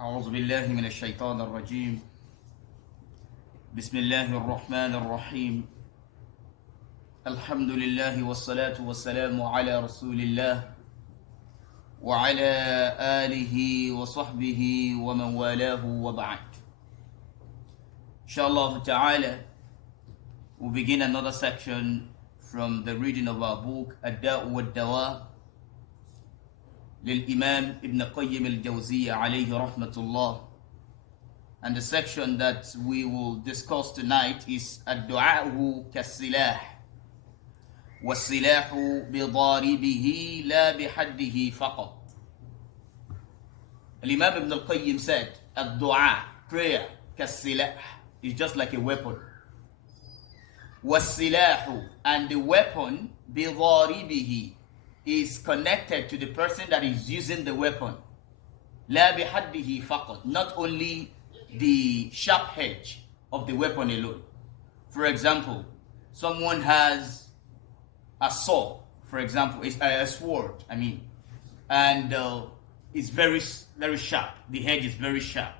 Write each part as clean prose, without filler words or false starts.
أعوذ بالله من الشيطان الرجيم. بسم الله الرحمن الرحيم. الحمد لله والصلاة والسلام على رسول الله وعلى آله وصحبه ومن والاه وبعد. Inshallah ta'ala, we'll begin another section from the reading of our book Ad-Da'u wad-Dawa للإمام ابن قيم الجوزية عليه رحمة الله. And the section that we will discuss tonight is الدعاء كالسلاح والسلاح بضاربه لا بحده فقط. Imam Ibn al-Qayyim said, الدعاء, prayer, كالسلاح, is just like a weapon. والسلاح, and the weapon بضاربه is connected to the person that is using the weapon. لا بحده فقط, not only the sharp edge of the weapon alone. For example, someone has a sword, for example, a sword, and it's very, very sharp. The edge is very sharp.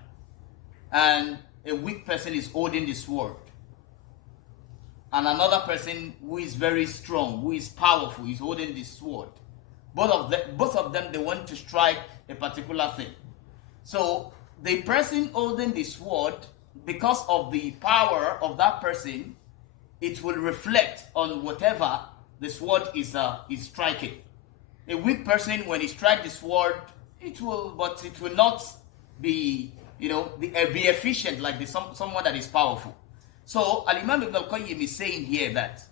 And a weak person is holding the sword. And another person who is very strong, who is powerful, is holding the sword. Both of them, they want to strike a particular thing. So the person holding the sword, because of the power of that person, it will reflect on whatever the sword is striking. A weak person, when he strikes the sword, it will not be, be efficient like someone that is powerful. So Al-Imam Ibn al-Qayyim is saying here that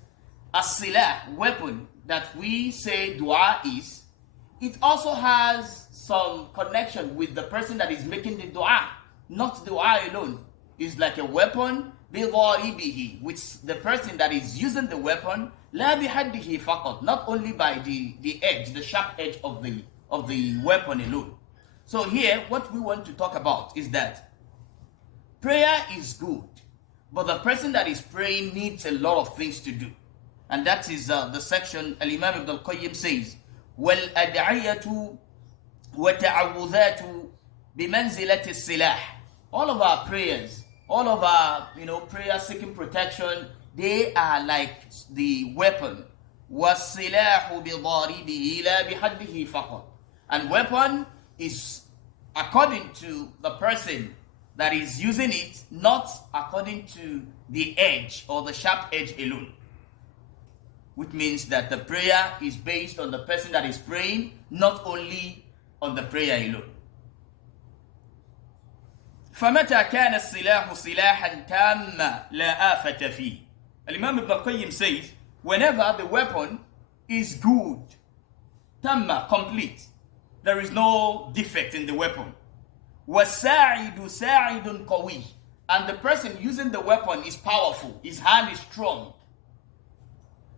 as-silah, weapon, that we say dua is, it also has some connection with the person that is making the dua, not dua alone. It's like a weapon, بِضَارِبِهِ, which the person that is using the weapon, لَا بِحَدِّهِ فَقَط, not only by the edge, the sharp edge of the weapon alone. So here, what we want to talk about is that prayer is good, but the person that is praying needs a lot of things to do. And that is the section Al-Imam Ibn al-Qayyim says, وَالْأَدْعِيَةُ وَتَعَوُّذَاتُ بِمَنْزِلَةِ السِّلَاحِ. All of our prayers, all of our prayer seeking protection, they are like the weapon. وَالسِّلَاحُ بِضَارِبِهِ لَا بِحَدِّهِ فَقَطْ. And weapon is according to the person that is using it, not according to the edge or the sharp edge alone. Which means that the prayer is based on the person that is praying, not only on the prayer alone. فَمَتَى كَانَ السِّلَاحُ سِلَاحًا تَامًّا لَا آفَةَ فِيهِ. Imam Ibn al-Qayyim says, whenever the weapon is good, tamma, complete, there is no defect in the weapon. وَالسَّاعِدُ سَاعِدٌ قَوِيٌّ. And the person using the weapon is powerful, his hand is strong.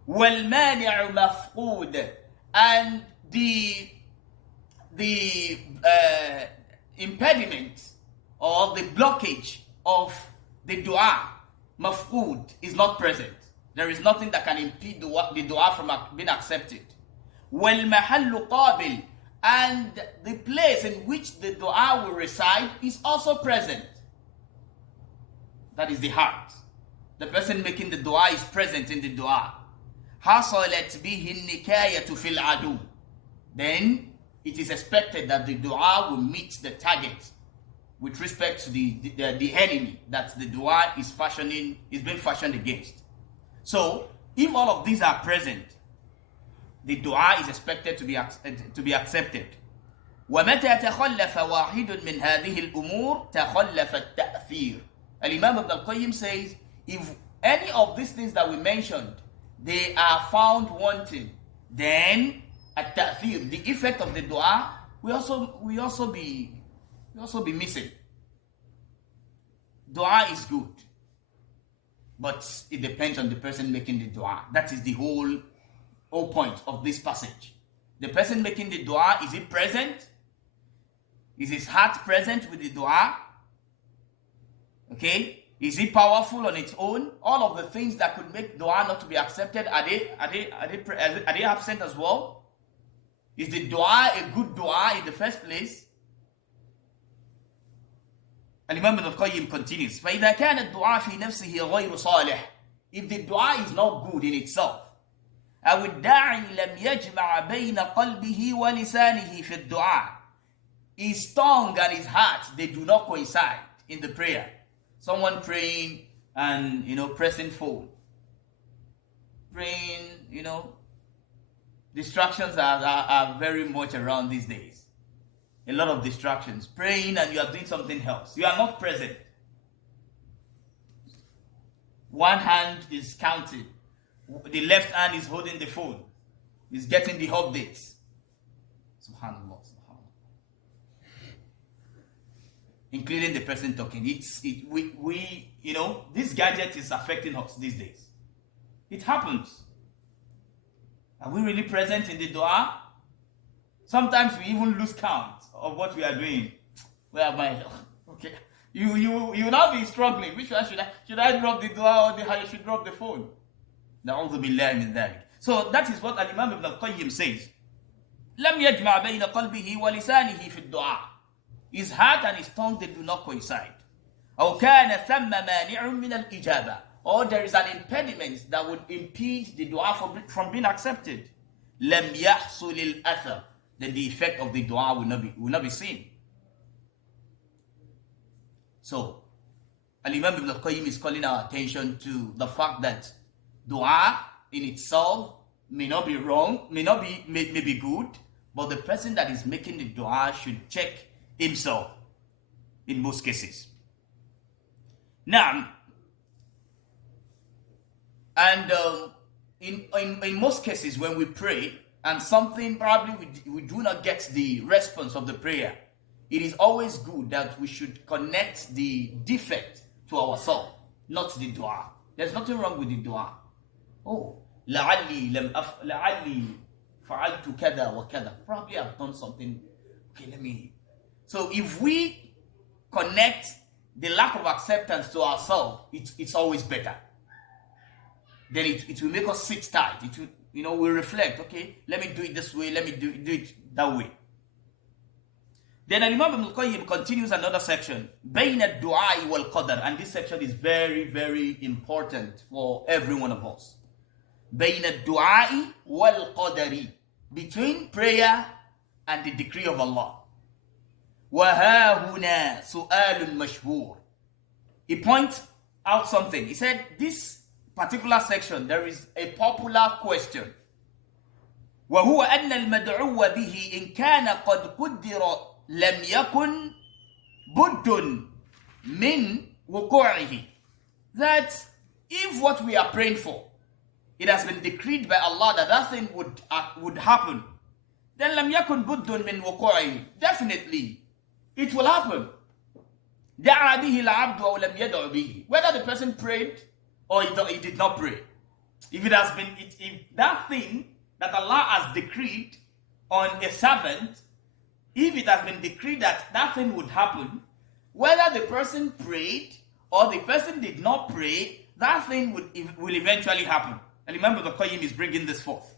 وَالْمَانِعُ مَفْقُودٌ. And the impediment or the blockage of the dua, mafqud, is not present. There is nothing that can impede the dua from being accepted. وَالْمَحَلُّ قَابِلٌ. And the place in which the dua will reside is also present. That is the heart. The person making the dua is present in the dua. حَصَلَتْ بِهِ النِّكَايَةُ فِي الْعَدُوِ. Then it is expected that the dua will meet the target with respect to the enemy that the dua is being fashioned against. So if all of these are present, the dua is expected to be accepted. وَمَتَى تَخَلَّفَ وَاحِدٌ مِنْ هَذِهِ الْأُمُورِ تَخَلَّفَ التَّأْثِيرُ. Al-Imam Ibn al-Qayyim says, if any of these things that we mentioned, they are found wanting, then at-ta'thir, the effect of the dua, we also be missing. Dua is good, but it depends on the person making the dua. That is the whole point of this passage. The person making the dua, is he present? Is his heart present with the dua? Okay? Is it powerful on its own? All of the things that could make dua not to be accepted, are they absent as well? Is the dua a good dua in the first place? Al-Imam Ibn al-Qayyim continues, فَإِذَا كَانَ الدُّعَاء فِي نَفْسِهِ غَيْرُ صَالِحٍ. If the dua is not good in itself, أو الداعي لم يجمع بين قلبه ولسانه في الدعاء. His tongue and his heart, they do not coincide in the prayer. Someone praying and, pressing phone. Praying, distractions are very much around these days. A lot of distractions. Praying and you are doing something else. You are not present. One hand is counting. The left hand is holding the phone. Is getting the updates. Subhanallah. Including the person talking. This gadget is affecting us these days. It happens. Are we really present in the dua? Sometimes we even lose count of what we are doing. Where am I? Okay. You now be struggling. Which one should I drop the dua or I should drop the phone? Na'udhu billahi min dhalik. So that is what Al-Imam Ibn al-Qayyim says. لم يجمع بين قلبه ولسانه في الدعاء. His heart and his tongue, they do not coincide. أو كان ثم مانع من الإجابة. Or there is an impediment that would impede the dua from being accepted. لم يحصل الأثر. Then the effect of the dua will not be seen. So, Al-Imam Ibn al-Qayyim is calling our attention to the fact that dua in itself may not be wrong, may be good, but the person that is making the dua should check himself in most cases. Now, and in most cases when we pray and something probably we do not get the response of the prayer, it is always good that we should connect the defect to ourselves, not the dua. There's nothing wrong with the dua. Oh, لعلي فعلت كذا وكذا. Probably I've done something. Okay, So if we connect the lack of acceptance to ourselves, it's always better. Then it will make us sit tight. It will, we reflect. Okay, let me do it this way. Let me do it that way. Then Imam Ibn al-Qayyim continues another section, بين الدعاء والقدر, and this section is very, very important for every one of us. بين الدعاء والقدر, between prayer and the decree of Allah. وها هنا سؤال مشهور. He points out something. He said this particular section, there is a popular question. وهو أن المدعو به إن كان قد قدر لم يكن بد من وقوعه. That if what we are praying for, it has been decreed by Allah that thing would happen, then لم يكن بد من وقوعه. Definitely, it will happen. دعا به العبد أو لم يدع به. Whether the person prayed or he did not pray. If that thing that Allah has decreed on a servant, if it has been decreed that thing would happen, whether the person prayed or the person did not pray, that thing will eventually happen. And remember, the Qayyim is bringing this forth.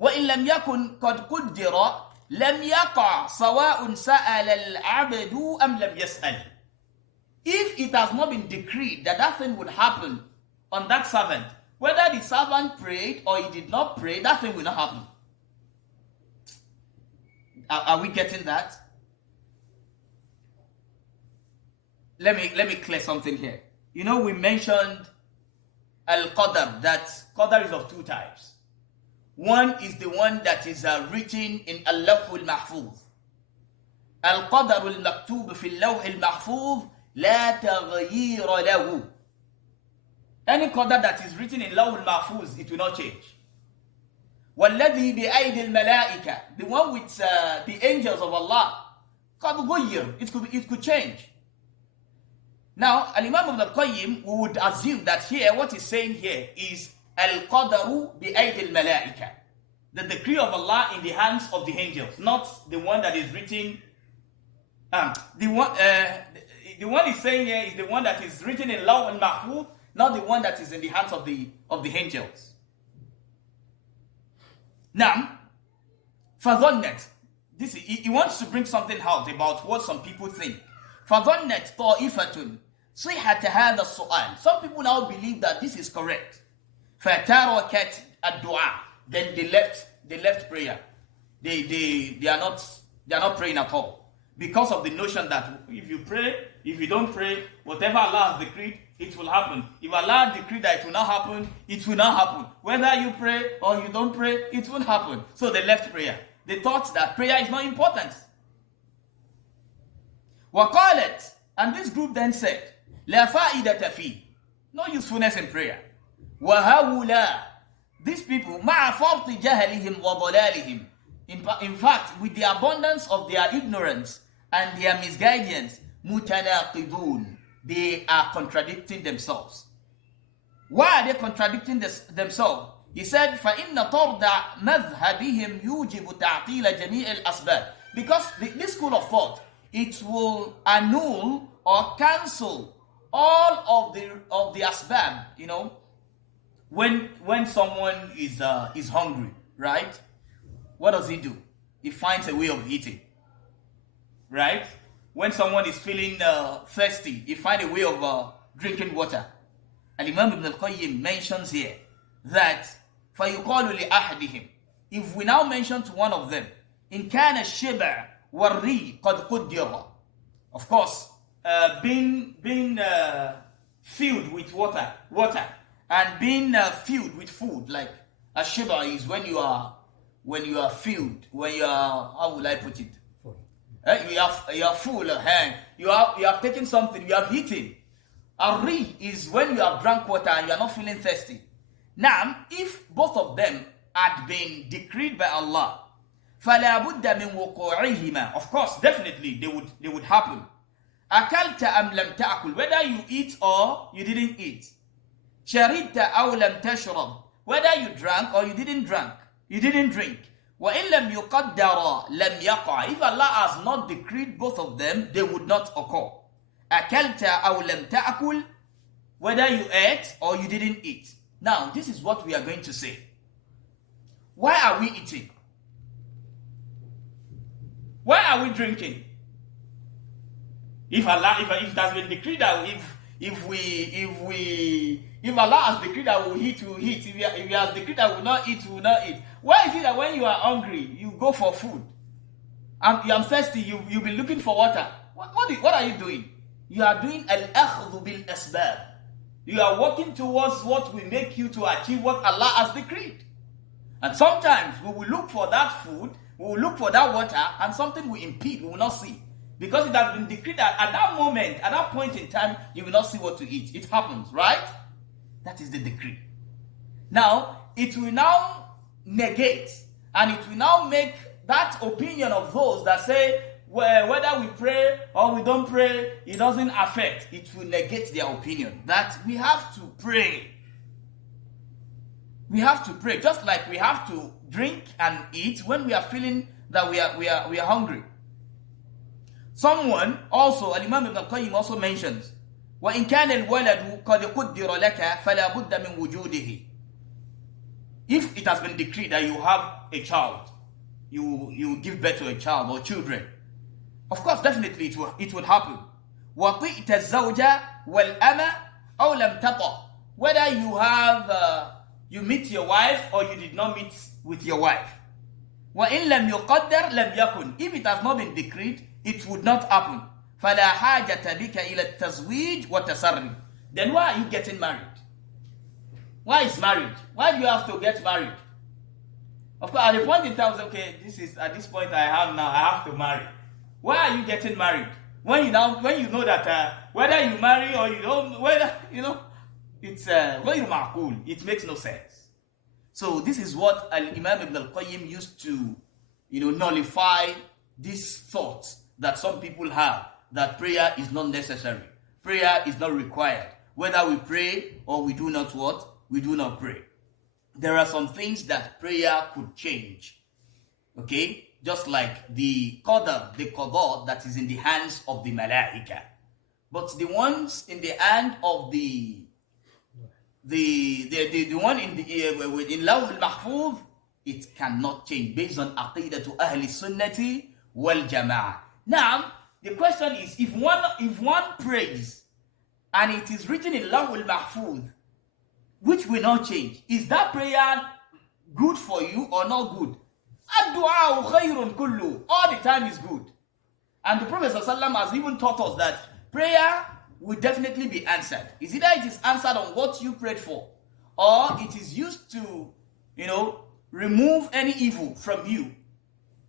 وَإِن لَمْ يَكُنْ قَدْ قُدِّرَ لَمْ يَقَعْ سَوَاءٌ سَأَلَ الْعَبْدُ أَمْ لَمْ يَسْأَلْ. If it has not been decreed that thing would happen on that servant, whether the servant prayed or he did not pray, that thing will not happen. Are we getting that? Let me clear something here. We mentioned al-qadar, that qadar is of two types. One is the one that is written in al-lawh al-mahfuz. Al-qadar al-maktub fi al-lawh al-mahfuz la taghyir lahu. Any qadar that is written in lawh al-mahfuz, it will not change. وَالَّذِي بِأَيْدِ الْمَلَائِكَةِ, the one with the angels of Allah, قَدْ غُيِّرْ, it could change. Now, Al-Imam Ibn al-Qayyim, we would assume that here, what he's saying here is Al-Qadaru bi-Aydil Malaika, the decree of Allah in the hands of the angels, not the one that is written. The one he's saying here is the one that is written in Law and Mahfuz, not the one that is in the hands of the angels. Now, فظنت, he wants to bring something out about what some people think. فظنت طائفة صحة هذا السؤال. Some people now believe that this is correct. فتركت الدعاء. Then they left prayer. They are not praying at all, because of the notion that if you pray, if you don't pray, whatever Allah has decreed, it will happen. If Allah decreed that it will not happen, it will not happen. Whether you pray or you don't pray, it won't happen. So they left prayer. They thought that prayer is not important. وقالت, and this group then said, لا فائدة فيه, no usefulness in prayer. وهؤلاء, these people, مع فرط جهلهم وضلالهم, in fact, with the abundance of their ignorance and their misguidance, متناقضون, they are contradicting themselves. Why are they contradicting themselves? He said, فَإِنَّ طَرْدَ مَذْهَبِهِمْ يُوجِبُ تَعْطِيلَ جَمِيعِ الْأَسْبَابِ. Because this school of thought, it will annul or cancel all of the asbab. You know, when someone is hungry, right? What does he do? He finds a way of eating, right? When someone is feeling thirsty, he finds a way of drinking water. And Imam Ibn al-Qayyim mentions here that فَيُقَالُ لِأَحَدِهِمْ, if we now mention to one of them, إِنْ كَانَ الشِّبْعُ وَالرِّي قَدْ قُدِّرَ, of course, being filled with water, and being filled with food, like a shiba is when you are filled, when you are, how will I put it? You are full, you have taken something, you have eaten. Ari is when you have drank water and you are not feeling thirsty. Now, if both of them had been decreed by Allah, فَلَا بُدَّ مِنْ وُقُوعِهِمَا, of course, definitely they would happen. أَكَلْتَ أَمْ لَمْ تَأْكُلْ, whether you eat or you didn't eat. شَرِبْتَ أَوْ لَمْ تَشْرَبْ, whether you drank or you didn't drink. وَإِنْ لَمْ يُقَدَّرَ لَمْ يَقَعْ, if Allah has not decreed both of them, they would not occur. أَكَلْتَ أَوْ لَمْ تَأْكُلْ, whether you ate or you didn't eat. Now, this is what we are going to say. Why are we eating? Why are we drinking? If Allah, if it has been decreed that if Allah has decreed that we eat, we will eat. If He has decreed that we will not eat, we will not eat. Why is it that when you are hungry, you go for food? I'm thirsty, you'll be looking for water. What are you doing? You are doing al-akhdhu bil-asbab. You are working towards what will make you to achieve what Allah has decreed. And sometimes we will look for that food, we will look for that water, and something will impede, we will not see. Because it has been decreed that at that moment, at that point in time, you will not see what to eat. It happens, right? That is the decree. Now, it will now negate, and it will now make that opinion of those that say, well, whether we pray or we don't pray, it doesn't affect. It will negate their opinion that we have to pray. We have to pray, just like we have to drink and eat when we are feeling that we are hungry. Someone also, Imam Ibn al-Qayyim also mentions, وَإِنْ كَانَ الْوَلَدُ قَدْ قُدِّرَ لَكَ فَلَا بُدَّ مِنْ وُجُودِهِ. If it has been decreed that you have a child, you give birth to a child or children, of course, definitely it will happen. وَطِئْتَ الزَّوْجَ وَالْأَمَ أَوْ لَمْ تَطَ, whether you meet your wife or you did not meet with your wife. وَإِنْ لَمْ يُقَدَّرْ لَمْ يَكُنْ, if it has not been decreed, it would not happen. فَلَا حَاجَةَ بِكَ إِلَى التَّزْوِيجِ وَالتَّسَرِّ. Then why are you getting married? Why is marriage? Why do you have to get married? Of course, at the point in time, okay, at this point I have to marry. Why are you getting married? When you know that whether you marry or you don't, it's very ma'qul. It makes no sense. So this is what Imam Ibn al-Qayyim used to, nullify this thought that some people have, that prayer is not necessary. Prayer is not required. Whether we pray or we do not what? We do not pray. There are some things that prayer could change. Okay? Just like the qadar that is in the hands of the malaika. But the ones in the hand of the one in Lawh al-Mahfuz, it cannot change based on aqidatu ahli sunnati wal jama'ah. Now, The question is, if one prays and it is written in Lawul Mahfuz, which will not change, is that prayer good for you or not good? Ad-du'a khayrun kullu. All the time is good. And the Prophet ﷺ has even taught us that prayer will definitely be answered. It's either it is answered on what you prayed for, or it is used to, remove any evil from you.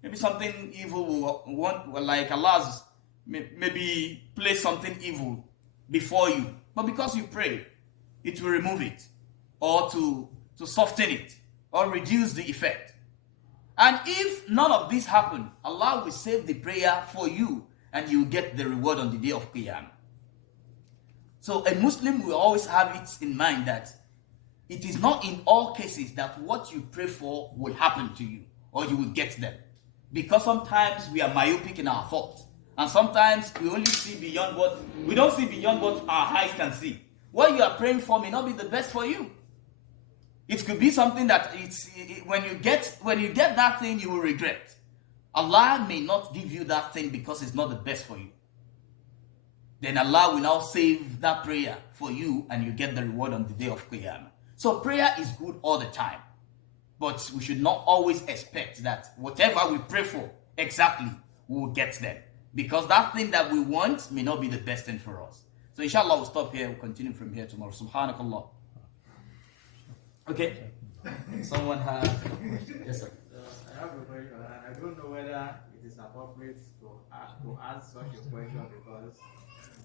Maybe something evil will want, like Allah's, maybe place something evil before you. But because you pray, it will remove it, or to soften it, or reduce the effect. And if none of this happen, Allah will save the prayer for you, and you will get the reward on the day of Qiyamah. So a Muslim will always have it in mind that it is not in all cases that what you pray for will happen to you, or you will get them. Because sometimes we are myopic in our thoughts, and sometimes we only see beyond we don't see beyond what our eyes can see. What you are praying for may not be the best for you. It could be something that when you get that thing, you will regret. Allah may not give you that thing because it's not the best for you. Then Allah will now save that prayer for you, and you get the reward on the day of Qiyamah. So prayer is good all the time, but we should not always expect that whatever we pray for exactly, we will get them, because that thing that we want may not be the best thing for us. So inshallah, we'll stop here. We'll continue from here tomorrow. Subhanakallah. Okay. Someone has. Yes, sir. I have a question, and I don't know whether it is appropriate to ask such a question, because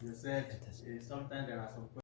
you said sometimes there are some